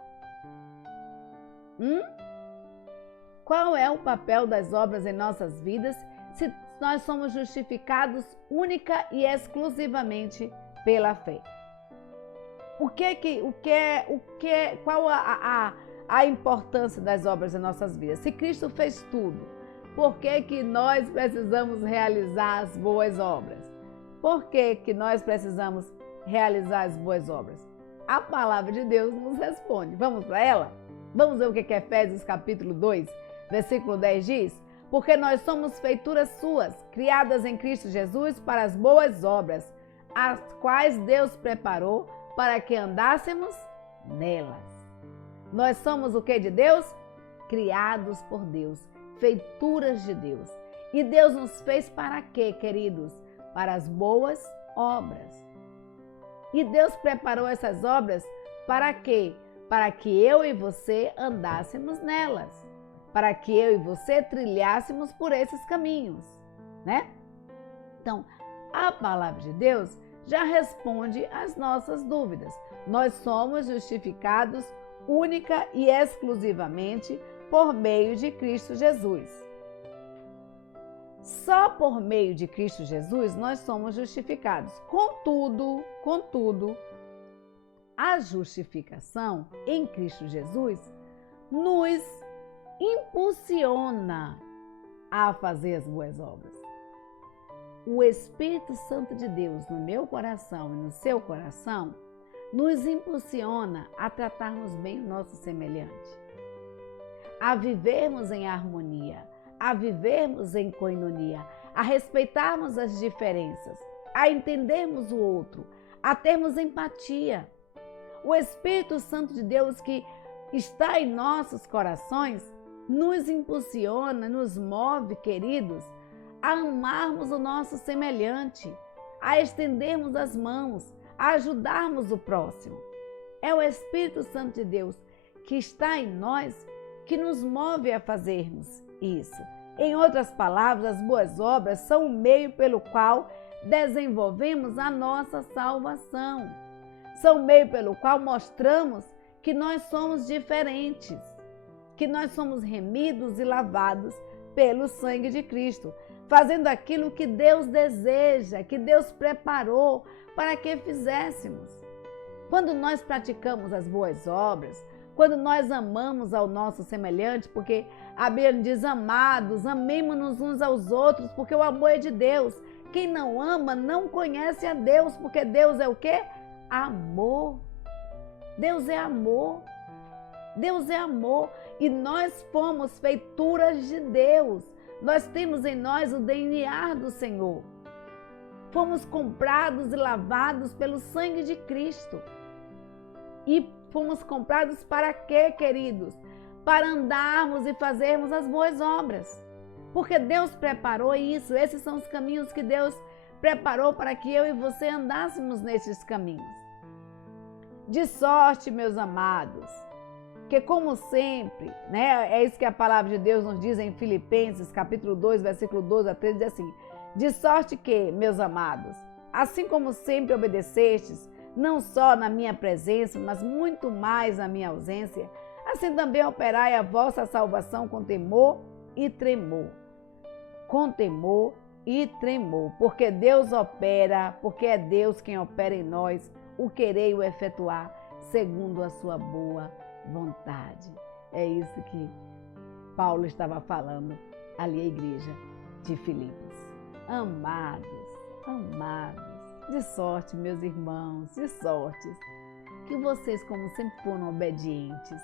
Qual é o papel das obras em nossas vidas se nós somos justificados única e exclusivamente pela fé? Qual a importância das obras em nossas vidas? Se Cristo fez tudo, por que nós precisamos realizar as boas obras? Por que nós precisamos realizar as boas obras? A palavra de Deus nos responde. Vamos para ela? Vamos ver o que Efésios capítulo 2, versículo 10 diz? porque nós somos feituras suas, criadas em Cristo Jesus para as boas obras, as quais Deus preparou para que andássemos nelas. Nós somos o que de Deus? Criados por Deus, feituras de Deus. E Deus nos fez para quê, queridos? Para as boas obras. E Deus preparou essas obras para quê? Para que eu e você andássemos nelas. Para que eu e você trilhássemos por esses caminhos, né? Então, a palavra de Deus já responde às nossas dúvidas. Nós somos justificados única e exclusivamente por meio de Cristo Jesus. Só por meio de Cristo Jesus nós somos justificados. Contudo, a justificação em Cristo Jesus nos impulsiona a fazer as boas obras. O Espírito Santo de Deus no meu coração e no seu coração nos impulsiona a tratarmos bem o nosso semelhante, a vivermos em harmonia, a vivermos em coinonia, a respeitarmos as diferenças, a entendermos o outro, a termos empatia. O Espírito Santo de Deus que está em nossos corações nos impulsiona, nos move, queridos, a amarmos o nosso semelhante, a estendermos as mãos, a ajudarmos o próximo. É o Espírito Santo de Deus que está em nós que nos move a fazermos isso. Em outras palavras, as boas obras são o meio pelo qual desenvolvemos a nossa salvação. São o meio pelo qual mostramos que nós somos diferentes, que nós somos remidos e lavados pelo sangue de Cristo, fazendo aquilo que Deus deseja, que Deus preparou para que fizéssemos. Quando nós praticamos as boas obras, quando nós amamos ao nosso semelhante, porque a Bíblia diz: amados, amemo-nos uns aos outros, porque o amor é de Deus. Quem não ama não conhece a Deus, porque Deus é o quê? Amor. Deus é amor. Deus é amor. E nós fomos feituras de Deus. Nós temos em nós o DNA do Senhor. Fomos comprados e lavados pelo sangue de Cristo. E fomos comprados para quê, queridos? Para andarmos e fazermos as boas obras. Porque Deus preparou isso. Esses são os caminhos que Deus preparou para que eu e você andássemos nesses caminhos. De sorte, meus amados, que como sempre, né, é isso que a palavra de Deus nos diz em Filipenses, capítulo 2, versículo 12 a 13, diz assim: de sorte que, meus amados, assim como sempre obedecestes, não só na minha presença, mas muito mais na minha ausência, assim também operai a vossa salvação com temor e tremor. Com temor e tremor, porque Deus opera, porque é Deus quem opera em nós o querer e o efetuar segundo a sua boa vontade. É isso que Paulo estava falando ali à igreja de Filipos. Amados, de sorte, meus irmãos, de sorte, que vocês, como sempre, foram obedientes,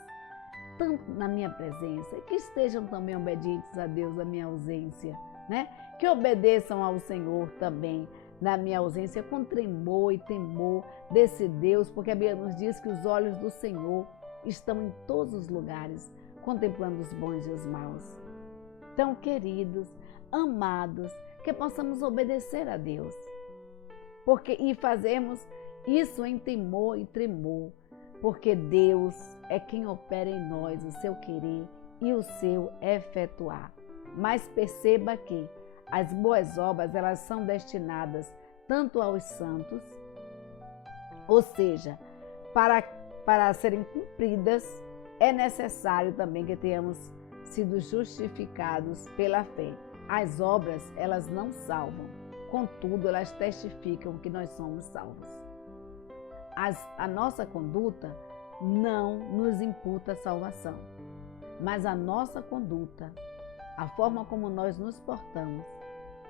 tanto na minha presença, que estejam também obedientes a Deus na minha ausência, né? Que obedeçam ao Senhor também na minha ausência, com tremor e temor desse Deus, porque a Bíblia nos diz que os olhos do Senhor estão em todos os lugares, contemplando os bons e os maus. Então, queridos, amados, que possamos obedecer a Deus, e fazermos isso em temor e tremor, porque Deus é quem opera em nós o seu querer e o seu efetuar. Mas perceba que as boas obras, elas são destinadas tanto aos santos, ou seja, para serem cumpridas, é necessário também que tenhamos sido justificados pela fé. As obras, elas não salvam, contudo, elas testificam que nós somos salvos. A nossa conduta não nos imputa salvação, mas a nossa conduta, a forma como nós nos portamos,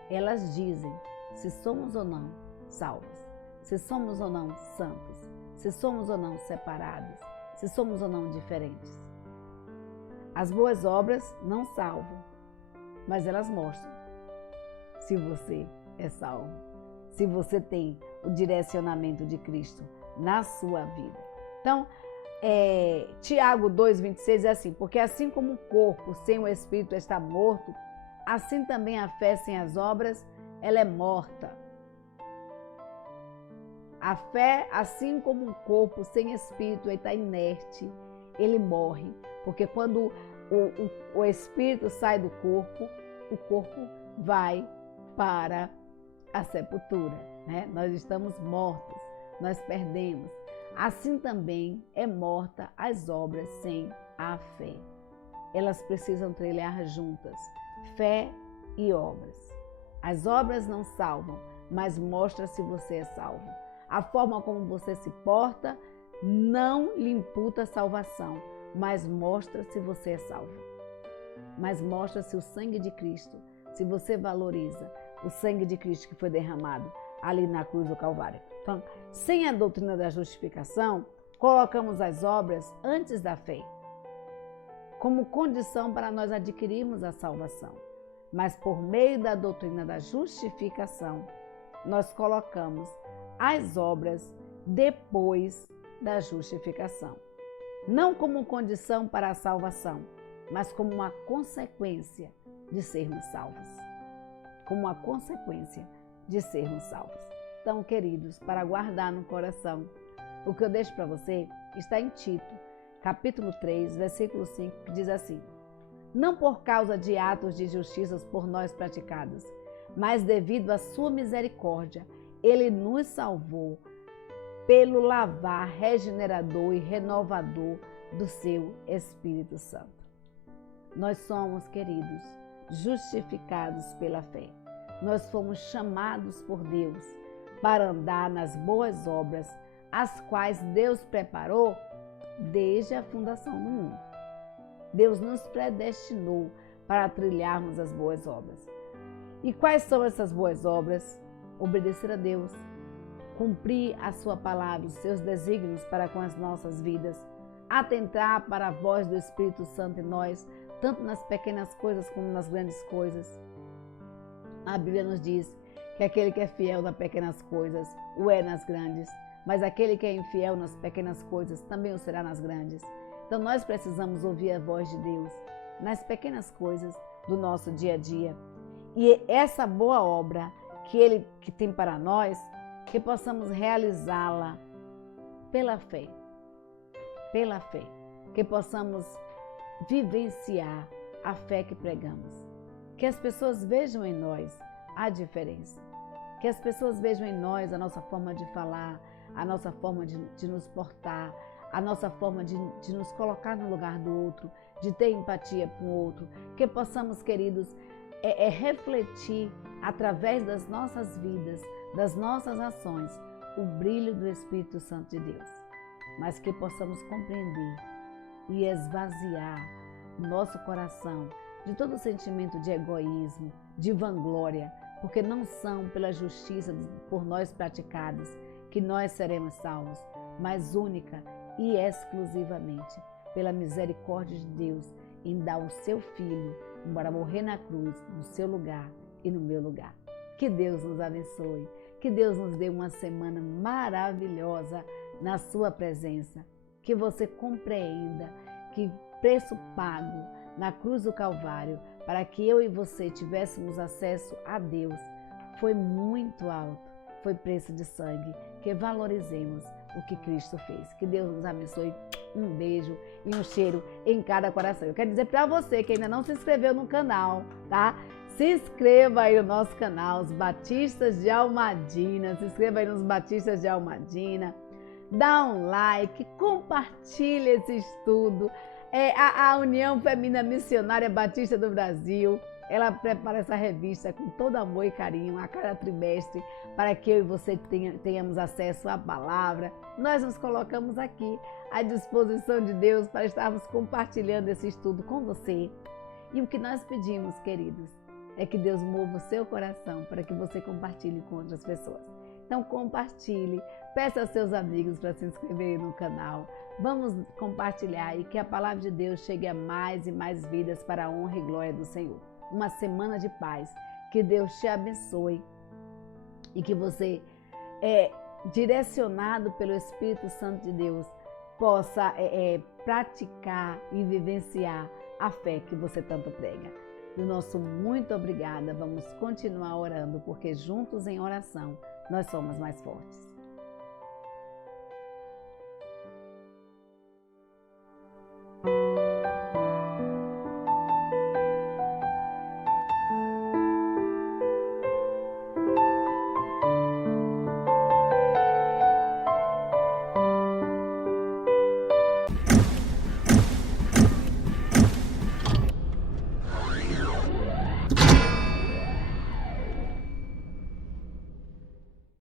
elas dizem se somos ou não salvos, se somos ou não santos, se somos ou não separados, se somos ou não diferentes. As boas obras não salvam, mas elas mostram se você é salvo, se você tem o direcionamento de Cristo na sua vida. Então, Tiago 2,26 é assim: porque assim como o corpo sem o espírito está morto, assim também a fé sem as obras, ela é morta. A fé, assim como um corpo sem espírito, ele está inerte, ele morre. Porque quando o espírito sai do corpo, o corpo vai para a sepultura, né? Nós estamos mortos, nós perdemos. Assim também é morta as obras sem a fé. Elas precisam trilhar juntas, fé e obras. As obras não salvam, mas mostra se você é salvo. A forma como você se porta não lhe imputa salvação, mas mostra se você é salvo. Mas mostra se o sangue de Cristo, se você valoriza o sangue de Cristo que foi derramado ali na cruz do Calvário. Então, sem a doutrina da justificação, colocamos as obras antes da fé, como condição para nós adquirirmos a salvação. Mas por meio da doutrina da justificação, nós colocamos as obras depois da justificação. Não como condição para a salvação, mas como uma consequência de sermos salvos. Como uma consequência de sermos salvos. Então, queridos, para guardar no coração, o que eu deixo para você está em Tito, capítulo 3, versículo 5, que diz assim: não por causa de atos de justiça por nós praticados, mas devido à sua misericórdia, ele nos salvou pelo lavar regenerador e renovador do seu Espírito Santo. Nós somos, queridos, justificados pela fé. Nós fomos chamados por Deus para andar nas boas obras, as quais Deus preparou desde a fundação do mundo. Deus nos predestinou para trilharmos as boas obras. E quais são essas boas obras? Obedecer a Deus, cumprir a sua palavra, os seus desígnios para com as nossas vidas, atentar para a voz do Espírito Santo em nós, tanto nas pequenas coisas como nas grandes coisas. A Bíblia nos diz que aquele que é fiel nas pequenas coisas o é nas grandes, mas aquele que é infiel nas pequenas coisas também o será nas grandes. Então nós precisamos ouvir a voz de Deus nas pequenas coisas do nosso dia a dia. E essa boa obra que Ele tem para nós, que possamos realizá-la pela fé. Pela fé. Que possamos vivenciar a fé que pregamos. Que as pessoas vejam em nós a diferença. Que as pessoas vejam em nós a nossa forma de falar, a nossa forma de nos portar, a nossa forma de nos colocar no lugar do outro, de ter empatia com o outro. Que possamos, queridos, refletir através das nossas vidas, das nossas ações, o brilho do Espírito Santo de Deus. Mas que possamos compreender e esvaziar o nosso coração de todo sentimento de egoísmo, de vanglória, porque não são pela justiça por nós praticadas que nós seremos salvos, mas única e exclusivamente pela misericórdia de Deus em dar o seu Filho para morrer na cruz, no seu lugar e no meu lugar. Que Deus nos abençoe, que Deus nos dê uma semana maravilhosa na sua presença, que você compreenda que preço pago na cruz do Calvário para que eu e você tivéssemos acesso a Deus foi muito alto, foi preço de sangue, que valorizemos o que Cristo fez. Que Deus nos abençoe, um beijo e um cheiro em cada coração. Eu quero dizer para você que ainda não se inscreveu no canal, tá? Se inscreva aí no nosso canal, os Batistas de Almadina, se inscreva aí nos Batistas de Almadina, dá um like, compartilha esse estudo. A União Feminina Missionária Batista do Brasil, ela prepara essa revista com todo amor e carinho a cada trimestre para que eu e você tenhamos acesso à palavra. Nós nos colocamos aqui à disposição de Deus para estarmos compartilhando esse estudo com você. E o que nós pedimos, queridos, é que Deus mova o seu coração para que você compartilhe com outras pessoas. Então compartilhe, peça aos seus amigos para se inscreverem no canal. Vamos compartilhar e que a palavra de Deus chegue a mais e mais vidas para a honra e glória do Senhor. uma semana de paz. Que Deus te abençoe e que você, direcionado pelo Espírito Santo de Deus, possa praticar e vivenciar a fé que você tanto prega. E o nosso muito obrigada. Vamos continuar orando, porque juntos em oração nós somos mais fortes.